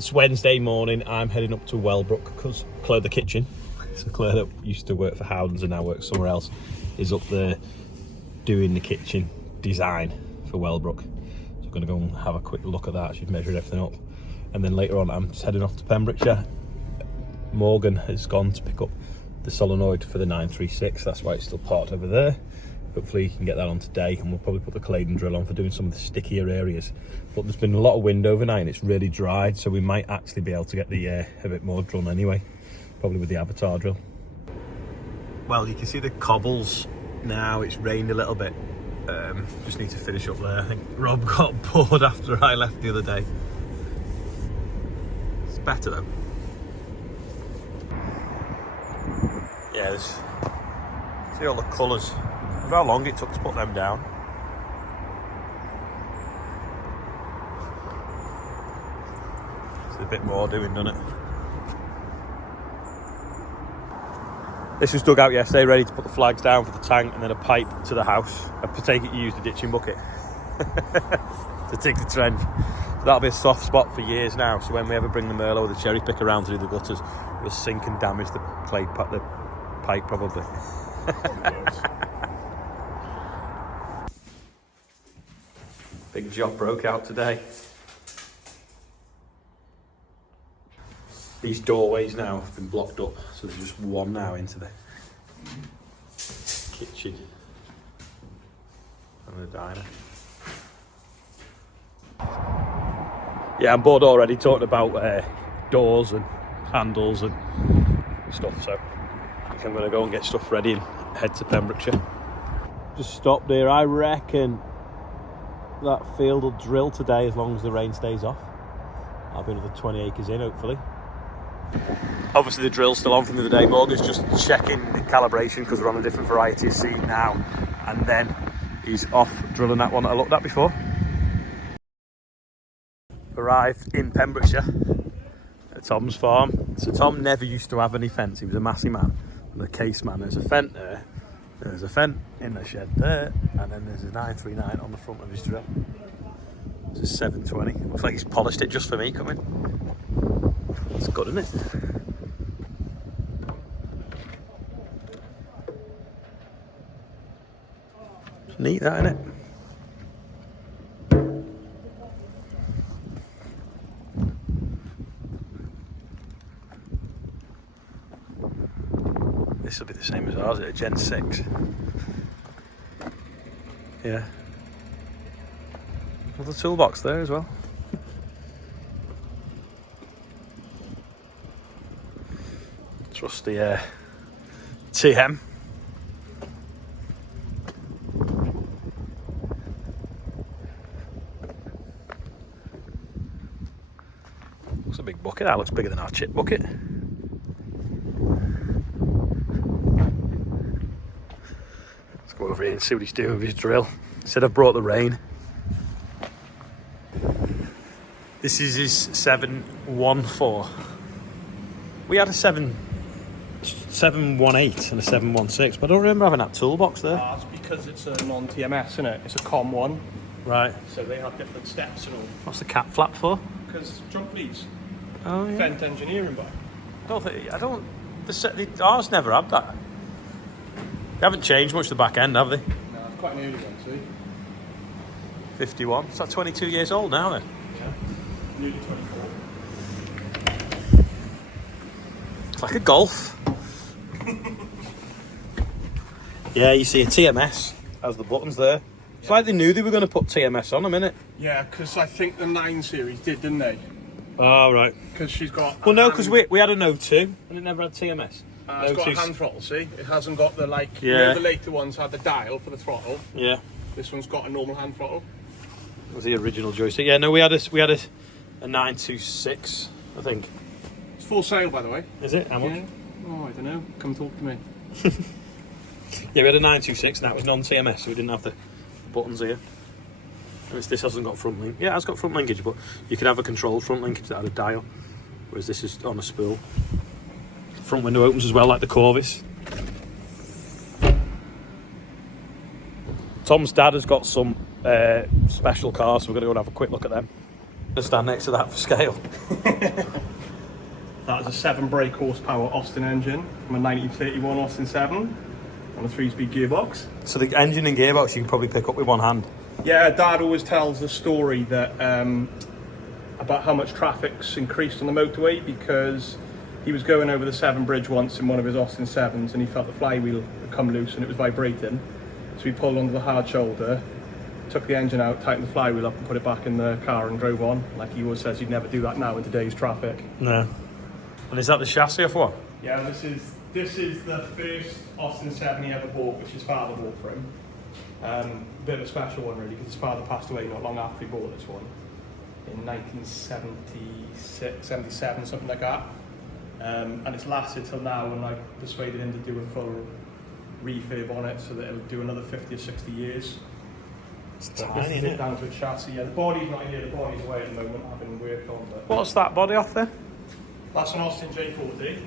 It's Wednesday morning. I'm heading up to Wellbrook because Claire, the kitchen, so Claire that used to work for Howdens and now works somewhere else, is up there doing the kitchen design for Wellbrook. So I'm going to go and have a quick look at that. She's measured everything up, and then later on I'm just heading off to Pembrokeshire. Morgan has gone to pick up the solenoid for the 936. That's why it's still parked over there. Hopefully you can get that on today, and we'll probably put the Claydon drill on for doing some of the stickier areas. But there's been a lot of wind overnight and it's really dried, so we might actually be able to get the a bit more done anyway, probably with the Avatar drill. Well, you can see the cobbles now. It's rained a little bit. Just need to finish up there. I think Rob got bored after I left the other day. It's better though. Yeah, see all the colours. How long it took to put them down. It's a bit more doing, doesn't it? This was dug out yesterday, ready to put the flags down for the tank and then a pipe to the house. I take it you used the ditching bucket to dig the trench. So that'll be a soft spot for years now. So when we ever bring the Merlot or the cherry picker around to do the gutters, we'll sink and damage the pipe probably. Big job broke out today. These doorways now have been blocked up, so there's just one now into the kitchen and the diner. Yeah, I'm bored already talking about doors and handles and stuff, so I think I'm going to go and get stuff ready and head to Pembrokeshire. Just stopped here. I reckon that field will drill today as long as the rain stays off. I'll be another 20 acres in, hopefully. Obviously the drill's still on from the other day. Morgan's just checking the calibration because we're on a different variety of seed now, and then he's off drilling that one that I looked at before. Arrived in Pembrokeshire at Tom's farm. So Tom never used to have any fence. He was a massy man and a case man. There's a fence there. There's a fence in the shed there, and then there's a 939 on the front of his drill. There's a 720. Looks like he's polished it just for me coming. It's good, isn't it? It's neat, that, isn't it? This will be the same as ours, a Gen 6. Yeah. Another toolbox there as well. Trusty TM. Looks a big bucket. That looks bigger than our chip bucket. Go over here and see what he's doing with his drill. He said I've brought the rain. This is his 714. We had a 718 and a 716, but I don't remember having that toolbox there. It's because it's a non-TMS, isn't it? It's a COM one. Right. So they have different steps and all. What's the cap flap for? Because jump leads. Oh yeah. Fent engineering, but Ours never had that. They haven't changed much the back end, have they? No, it's quite an early one, see? 51. It's like 22 years old now then. Yeah. Nearly 24. It's like a Golf. Yeah, you see a TMS has the buttons there. It's like they knew they were going to put TMS on them, innit? Yeah, because I think the 9 Series did, didn't they? Oh, right. Because she's got... Well, no, because we had an 02 and it never had TMS. It's got a hand throttle, see? It hasn't got the, like... Yeah. You know, the later ones had the dial for the throttle. Yeah. This one's got a normal hand throttle. That was the original joystick. Yeah, no, we had a 926, I think. It's full sale, by the way. Is it? How much? Yeah. Oh, I don't know. Come talk to me. Yeah, we had a 926 and that was non-TMS, so we didn't have the buttons here. This hasn't got front link. Yeah, it has got front linkage, but you can have a controlled front linkage that had a dial, whereas this is on a spool. The front window opens as well, like the Corvus. Tom's dad has got some special cars, so we're going to go and have a quick look at them. Let's stand next to that for scale. That is a 7 brake horsepower Austin engine from a 1931 Austin 7 on a 3-speed gearbox. So the engine and gearbox you can probably pick up with one hand. Yeah, Dad always tells the story that about how much traffic's increased on the motorway because he was going over the Severn Bridge once in one of his Austin 7s and he felt the flywheel had come loose and it was vibrating. So he pulled onto the hard shoulder, took the engine out, tightened the flywheel up and put it back in the car and drove on. Like he always says, you'd never do that now in today's traffic. No. And is that the chassis of one? Yeah, this is the first Austin 7 he ever bought, which his father bought for him. A bit of a special one really, because his father passed away not long after he bought this one. In 1976, 77, something like that. And it's lasted till now, and I persuaded him to do a full refurb on it so that it'll do another 50 or 60 years. It's But tiny, this is isn't it it? down to a chassis. Yeah, the body's not here, the body's away at the moment, having worked on. But What's that body off there? that's an Austin J40,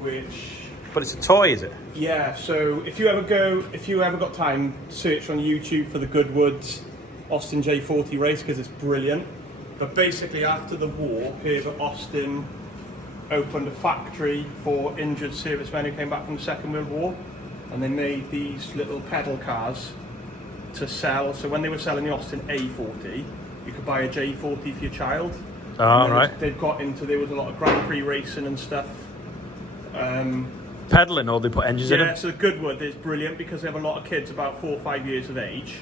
which. But it's a toy, is it? Yeah, so if you ever got time, search on YouTube for the Goodwood's Austin J40 race because it's brilliant. But basically after the war, Herbert Austin opened a factory for injured servicemen who came back from the Second World War, and they made these little pedal cars to sell. So when they were selling the Austin A40, you could buy a J40 for your child. Oh, right. There was a lot of Grand Prix racing and stuff. Pedaling, or they put engines in Yeah, them? so Goodwood is brilliant because they have a lot of kids about 4 or 5 years of age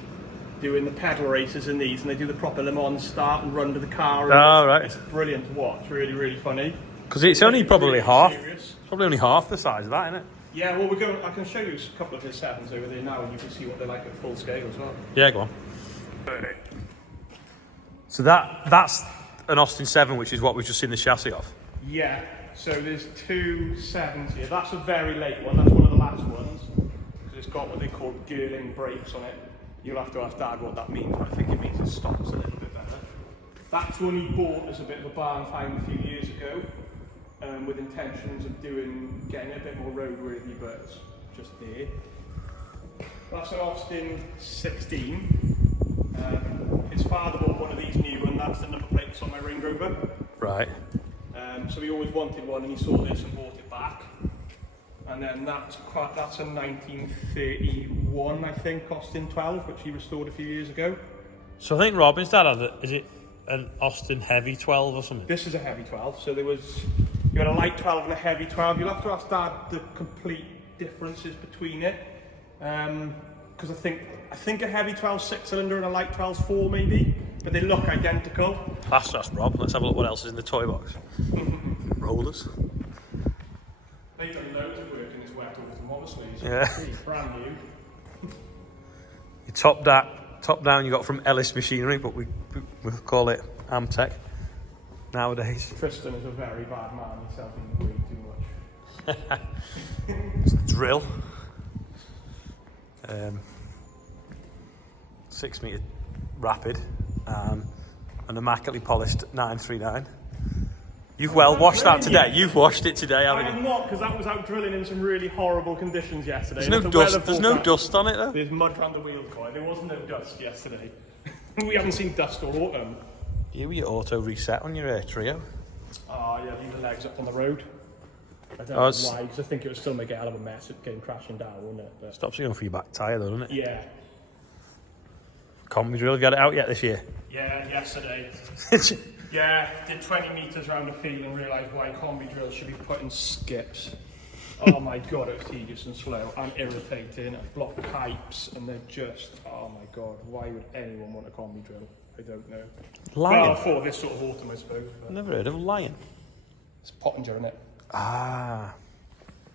doing the pedal races in these, and they do the proper Le Mans start and run to the car. And Oh, right. It's brilliant to watch, really, really funny. Because it's only probably Really half. serious. Probably only half the size of that, isn't it? Yeah, well, I can show you a couple of his 7s over there now, and you can see what they're like at full scale as well. Yeah, go on. So that's an Austin 7, which is what we've just seen the chassis of. Yeah, so there's 2 7s here. That's a very late one. That's one of the last ones because it's got what they call girling brakes on it. You'll have to ask Dad what that means, but I think it means it stops a little bit better. That's one he bought as a bit of a barn find a few years ago, with intentions of getting a bit more roadworthy, but it's just there. That's an Austin 16. His father bought one of these new, and that's the number plates on my Range Rover. Right. So he always wanted one, and he saw this and bought it back. And then that's a 1931, I think, Austin 12, which he restored a few years ago. So I think Robin's dad had is it an Austin Heavy 12 or something? This is a heavy 12, so you had a light 12 and a heavy 12. You'll have to ask Dad the complete differences between it. Because I think a heavy 12 6-cylinder and a light 12's 4 maybe, but they look identical. That's Rob. Let's have a look what else is in the toy box. Rollers. They've done loads of work in this wet autumn, obviously. So Yeah. it's brand new. Your top down you got from Ellis Machinery, but we'll call it Amtech nowadays. Tristan is a very bad man. He sells them way too much. It's the drill. 6 metre rapid, an immaculately polished 939. You've washed that today. You've washed it today, I haven't have you? not, because that was out drilling in some really horrible conditions yesterday. There's no And dust. weather There's no forecast- dust on it though. There's mud around the wheel coil. There was no dust yesterday. We haven't seen dust all autumn. You with your auto reset on your Trio. Oh yeah, leave the legs up on the road. I don't Oh, know it's- why, because I think it would still make a hell of a mess. It came crashing down, wouldn't it? But Stops you going for your back tyre though, doesn't it? yeah. Combi drill, have you had it out yet this year? Yeah, yesterday. Yeah, did 20 metres around the field and realised why combi drills should be put in skips. Oh my god, it was tedious and slow and irritating and blocked pipes, and they're just, oh my god, why would anyone want a combi drill? I don't know. Lion? Well, for this sort of autumn, I suppose. But Never heard of a Lion. it's Pottinger, isn't it? Ah.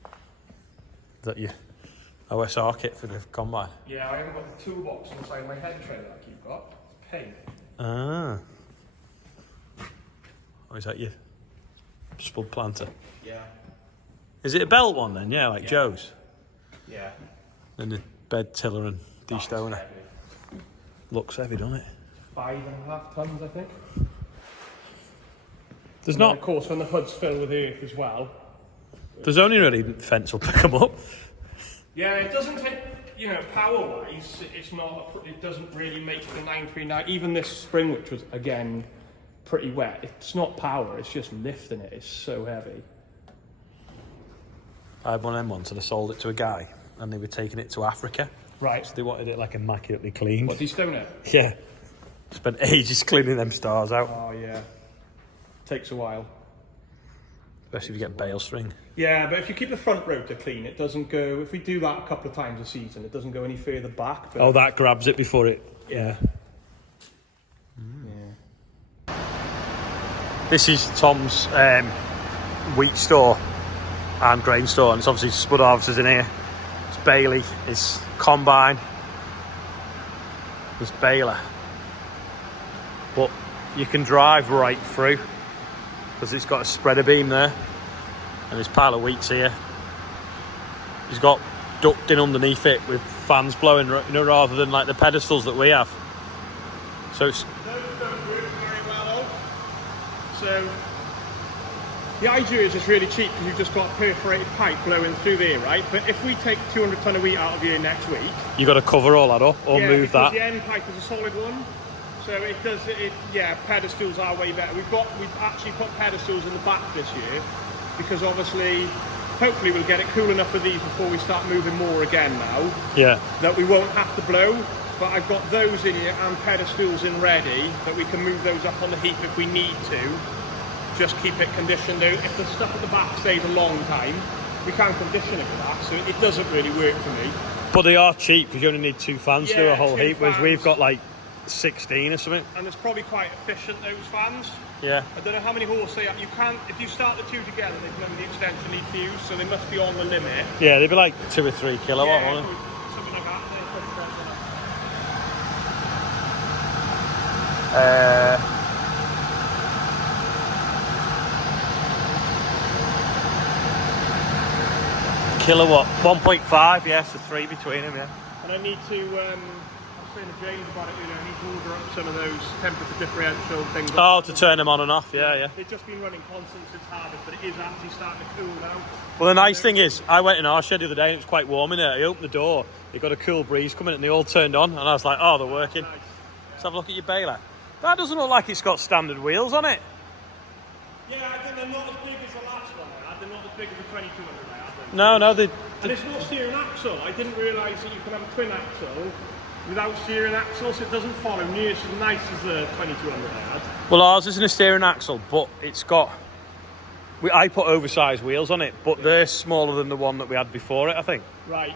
Is that your OSR kit for the combine? Yeah, I haven't got the toolbox inside my head trailer like you've got. It's pain. Ah. Or is that your spud planter? Yeah. Is it a belt one then? Yeah, like Joe's? Yeah. And the bed tiller and de-stoner. That's heavy. Looks heavy, doesn't it? 5.5 tons, I think. There's And then, not. of course, when the hood's filled with earth as well. There's only really fence will pick them up. Yeah, it doesn't take. you know, power-wise, it's not. It doesn't really make the 939. Even this spring, which was again pretty wet, it's not power. It's just lifting it. It's so heavy. I had one of them once, and I sold it to a guy, and they were taking it to Africa. Right. So they wanted it like immaculately cleaned. What, de-stone it? Yeah. Spent ages cleaning them stars out. Oh yeah. Takes a while. Especially if you get bale string. Yeah, but if you keep the front rotor clean, it doesn't go. If we do that a couple of times a season, it doesn't go any further back. But Oh, that grabs it before it. yeah. This is Tom's wheat store and grain store, and it's obviously spud harvesters in here. It's Bailey, it's combine, there's baler. But you can drive right through because it's got a spreader beam there, and this pile of wheat's here. He's got ducting underneath it with fans blowing, you know, rather than like the pedestals that we have. So it's Those don't work very well, though. So the idea is it's really cheap because you've just got a perforated pipe blowing through there, right? But if we take 200 tonne of wheat out of here next week, you got to cover all that up or yeah, move that. The end pipe is a solid one, so it does it. Yeah, pedestals are way better. We've actually put pedestals in the back this year because obviously, hopefully we'll get it cool enough for these before we start moving more again now. Yeah. That we won't have to blow. But I've got those in here and pedestals in ready that we can move those up on the heap if we need to. Just keep it conditioned out. If the stuff at the back stays a long time, we can condition it with that, so it doesn't really work for me. But they are cheap because you only need 2 fans to do a whole 2 heap, whereas fans. we've got like 16 or something. And it's probably quite efficient, those fans. Yeah. I don't know how many horse they are. You can, if you start the 2 together, they can only the extension need fuse, so they must be on the limit. Yeah, they'd be like 2 or 3 kilowatt, Yeah, wouldn't they? something like that. Kilowatt, 1.5, yeah, so 3 between them, yeah. And I need to, I was saying to James about it, you know, I need to order up some of those temperature differential things. Oh, to turn them on and off, yeah, yeah. They've just been running constant since harvest, but it is actually starting to cool now. Well, the nice thing is, I went in our shed the other day and it was quite warm in there. I opened the door, it got a cool breeze coming and they all turned on, and I was like, oh, they're working. Nice. Let's have a look at your baler. That doesn't look like it's got standard wheels on it. Yeah, I think they're not as big as the last one I had. They're not as big as the 2200 I had. No, they... And it's not steering axle. I didn't realise that you can have a twin axle without steering axle, so it doesn't follow near as nice as the 2200 I had. Well, ours isn't a steering axle, but it's got... I put oversized wheels on it, but they're smaller than the one that we had before it, I think. Right.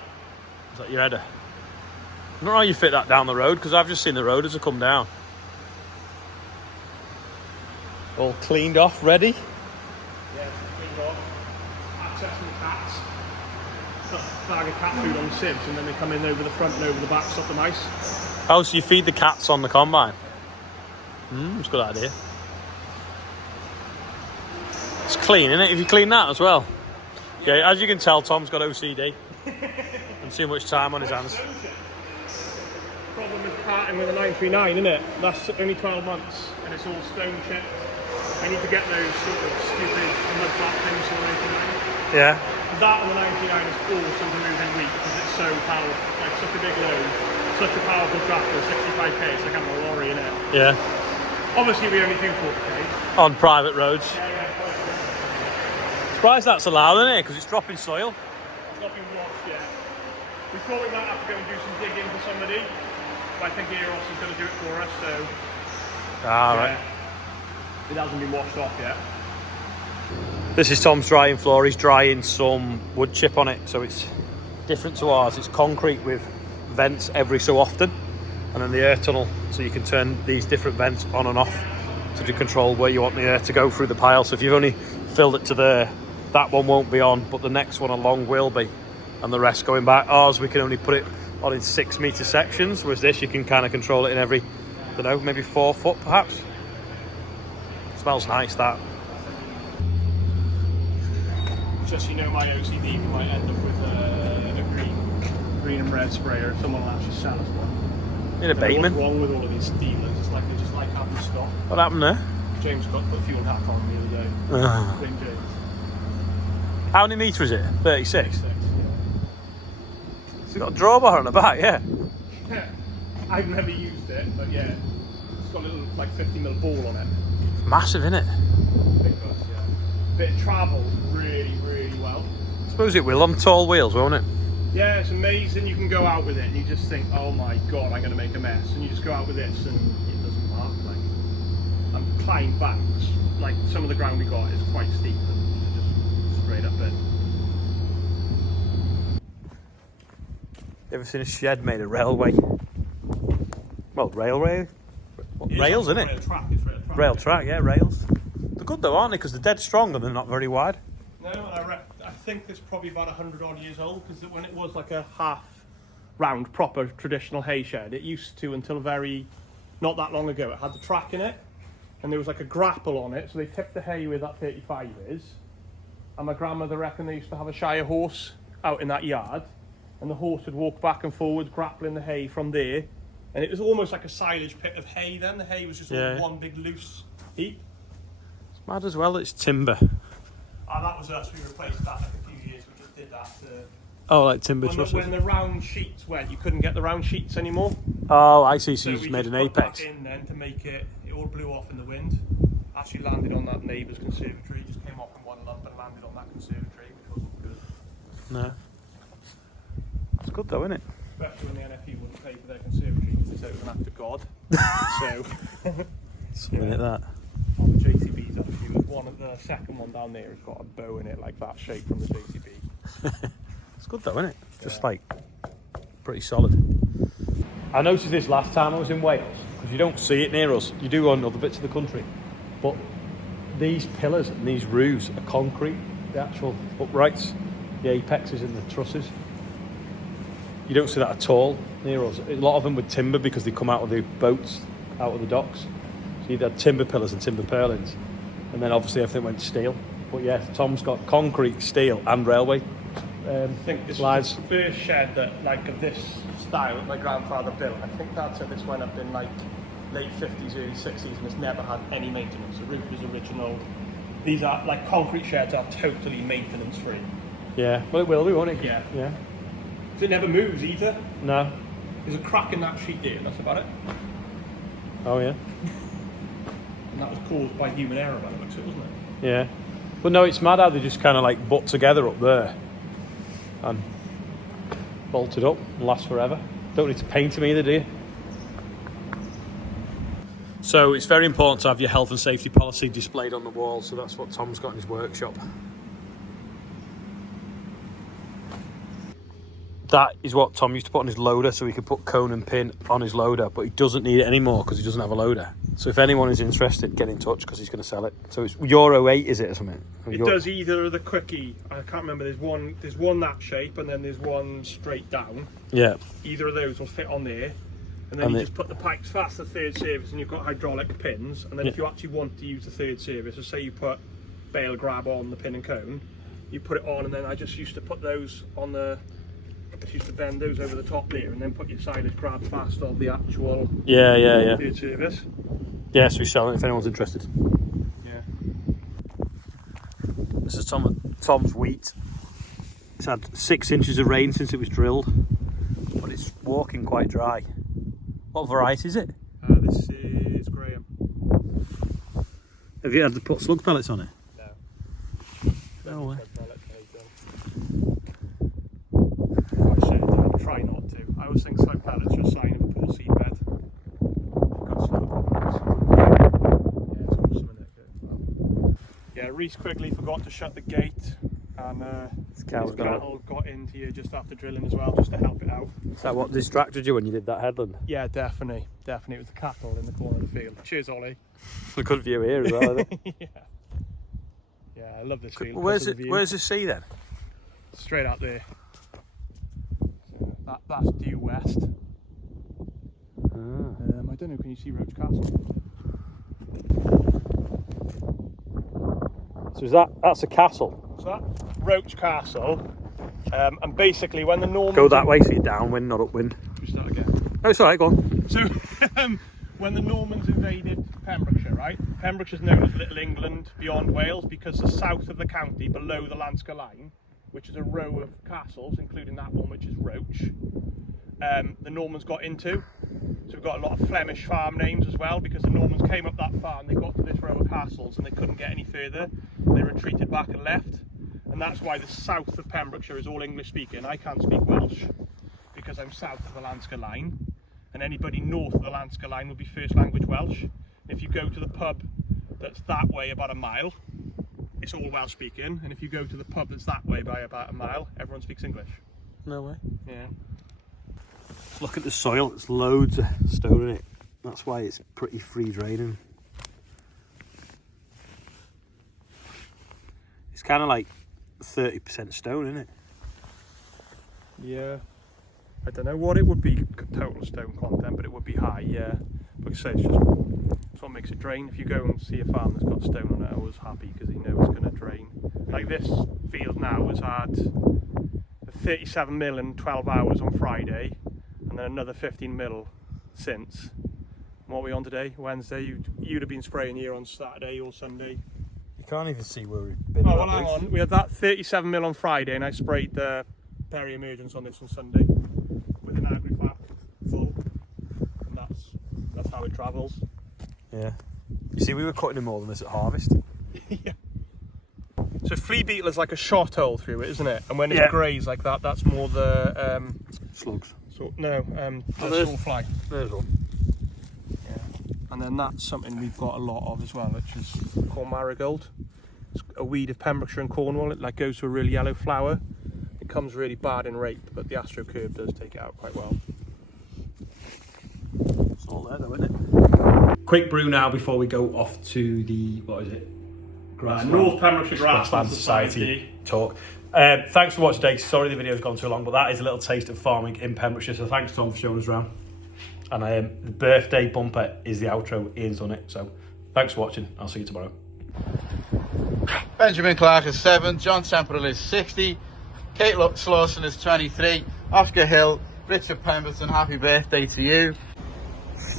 Is that your header? I don't know how you fit that down the road, because I've just seen the road as it come down. All cleaned off, ready? Yeah, it's cleaned off. Accessing the cats. Got a bag of cat food on sibs, and then they come in over the front and over the back, stop the mice. Oh, so you feed the cats on the combine? It's a good idea. It's clean, isn't it? If you clean that as well. Yeah, as you can tell, Tom's got OCD. And too much time on his hands. Problem with carting with a 939, isn't it? That's only 12 months, and it's all stone chipped. I need to get those sort of stupid mud flat things for the 939. Yeah. That and the 939 is awesome to move in wheat because it's so powerful, like such a big load, such a powerful tractor, 65k, it's like having a lorry in it. Yeah. Obviously we only do 40k. On private roads. Yeah. Surprised that's allowed, isn't it? Because it's dropping soil. It's not been washed yet. We thought we might have to go and do some digging for somebody, but I think Eros is going to do it for us, so... Right. It hasn't been washed off yet. This is Tom's drying floor. He's drying some wood chip on it, so it's different to ours. It's concrete with vents every so often, and then the air tunnel, so you can turn these different vents on and off to control where you want the air to go through the pile. So if you've only filled it to there, that one won't be on, but the next one along will be, and the rest going back. Ours, we can only put it on in 6 metre sections, whereas this you can kind of control it in every, I don't know, maybe 4 foot perhaps. Smells nice, that. Just, you know, my OCD might end up with a green and red sprayer if someone will actually sell us one. In a Bateman. What's wrong with all of these dealers? It's like they just like having stock. What happened there? James got put fuel hat on the other day. Big James. How many metre is it? 36? 6, yeah. It's got a drawbar on the back, yeah. Yeah. I've never used it, but yeah. It's got a little like 50mm ball on it. It's massive, isn't it? Big bus, yeah. But it travels really, really well. I suppose it will on tall wheels, won't it? Yeah, it's amazing. You can go out with it and you just think, oh my god, I'm going to make a mess. And you just go out with this and it doesn't mark. Like, and climb banks, like some of the ground we got is quite steep and just straight up in. You ever seen a shed made of railway? Well, railway? Rails, isn't it? Rail track, it's rail track. Rail track, yeah, rails. They're good though, aren't they? Because they're dead strong and they're not very wide. No, I think it's probably about 100 odd years old, because when it was like a half round, proper traditional hay shed, it used to, until not that long ago, it had the track in it, and there was like a grapple on it, so they tipped the hay where that 35 is, and my grandmother reckoned they used to have a shire horse out in that yard, and the horse would walk back and forward, grappling the hay from there, and it was almost like a silage pit of hay then. The hay was just one big loose heap. It's mad as well, it's timber. Oh, that was us. We replaced that like a few years. We just did that. Oh, like timber trusses? When the round sheets went, you couldn't get the round sheets anymore. Oh, I see. So you just made an apex. Put that in then to make it all blew off in the wind. Actually landed on that neighbour's conservatory. Just came off in one lump and landed on that conservatory, which wasn't good. No. It's good though, isn't it? Especially when the NFU wouldn't pay for their conservatory because it's over an act of God. So. Something like that. On the JCBs, actually, was the second one down there has got a bow in it like that shape from the JCB. It's good though, isn't it? Just like pretty solid. I noticed this last time I was in Wales, because you don't see it near us. You do on other bits of the country, but these pillars and these roofs are concrete. The actual uprights, the apexes and the trusses. You don't see that at all near us. A lot of them with timber because they come out of the boats, out of the docks. So you had timber pillars and timber purlins, and then obviously everything went steel. But yeah, Tom's got concrete, steel, and railway. I think this was the first shed that, like, of this style that my grandfather built. I think that's how this went up in like late 50s, early 60s, and it's never had any maintenance. The roof is original. These are like concrete sheds are totally maintenance free. Yeah, well it will be, won't it? Yeah. Yeah. So it never moves either. No. There's a crack in that sheet there, that's about it. Oh yeah. And that was caused by human error, by the looks of it, wasn't it? Yeah. But no, it's mad how they just kind of like butt together up there and bolted up and last forever. Don't need to paint them either, do you? So it's very important to have your health and safety policy displayed on the wall, so that's what Tom's got in his workshop. That is what Tom used to put on his loader, so he could put cone and pin on his loader, but he doesn't need it anymore because he doesn't have a loader. So if anyone is interested, get in touch because he's going to sell it. So it's Euro 8, is it, or something? It does either of the quickie. I can't remember. There's one that shape, and then there's one straight down. Yeah. Either of those will fit on there, and then you just put the pipes past the third service, and you've got hydraulic pins. And then if you actually want to use the third service, so say you put bail grab on the pin and cone, you put it on, and then I just used to put those on the. Just used to bend those over the top there, and then put your silage grab fast of the actual third service. Yeah, so we're selling it if anyone's interested. Yeah. This is Tom's wheat. It's had 6 inches of rain since it was drilled, but it's walking quite dry. What variety is it? This is Graham. Have you had to put slug pellets on it? No. No way. Try not to. I always think slug pellets are a sign of a poor seed bed. Got slug pellets. Yeah, it's got some in it. Yeah, Reese Quigley forgot to shut the gate, and his cattle got into here just after drilling as well, just to help it out. Is that what distracted you when you did that headland? Yeah, definitely. Definitely. It was the cattle in the corner of the field. Cheers, Ollie. A good view here as well, isn't it? Yeah. Yeah, I love this field. Where's the sea then? Straight out there. That's due west. I don't know, can you see Roach Castle? So that's a castle? So that's Roach Castle, and basically when the Normans... Go that way so you're downwind, not upwind. We start again. No, it's alright, go on. So, when the Normans invaded Pembrokeshire, right? Pembrokeshire's known as Little England beyond Wales because the south of the county, below the Lanska line, which is a row of castles, including that one, which is Roach, the Normans got into. So we've got a lot of Flemish farm names as well, because the Normans came up that far and they got to this row of castles and they couldn't get any further. They retreated back and left. And that's why the south of Pembrokeshire is all English speaking. I can't speak Welsh because I'm south of the Lanska line, and anybody north of the Lanska line would be first language Welsh. If you go to the pub that's that way about a mile, it's all Welsh speaking, and if you go to the pub that's that way by about a mile, everyone speaks English. No way. Yeah. Look at the soil, it's loads of stone in it. That's why it's pretty free draining. It's kind of like 30% stone, isn't it? Yeah. I don't know what it would be total stone content, but it would be high, yeah. But like I say, it's what makes it drain. If you go and see a farm that's got stone on it, I was happy because you know it's going to drain. Like this field now has had 37 mil in 12 hours on Friday, and then another 15 mil since. What are we on today? Wednesday. You'd have been spraying here on Saturday or Sunday. You can't even see where we've been. Oh, well, hang on. We had that 37 mil on Friday, and I sprayed the peri-emergence on this on Sunday with an agri-fab full, and that's how it travels. Yeah. You see, we were cutting in more than this at harvest. Yeah. So flea beetle is like a shot hole through it, isn't it? And when it's greys like that, that's more the slugs. So no, the sawfly. There's one. Yeah. And then that's something we've got a lot of as well, which is called marigold. It's a weed of Pembrokeshire and Cornwall. It like goes to a really yellow flower. It comes really bad in rape, but the AstroCurve does take it out quite well. It's all there though, isn't it? Quick brew now before we go off to the, what is it? North Pembrokeshire Grassland Society talk. Thanks for watching today. Sorry the video's gone too long, but that is a little taste of farming in Pembrokeshire. So thanks Tom for showing us around. And the birthday bumper is the outro. Ian's on it. So thanks for watching. I'll see you tomorrow. Benjamin Clark is 7, John Temple is 60, Kate Slawson is 23, Oscar Hill, Richard Pemberton, happy birthday to you.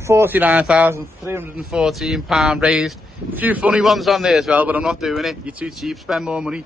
£49,314 raised. A few funny ones on there as well, but I'm not doing it. You're too cheap, spend more money.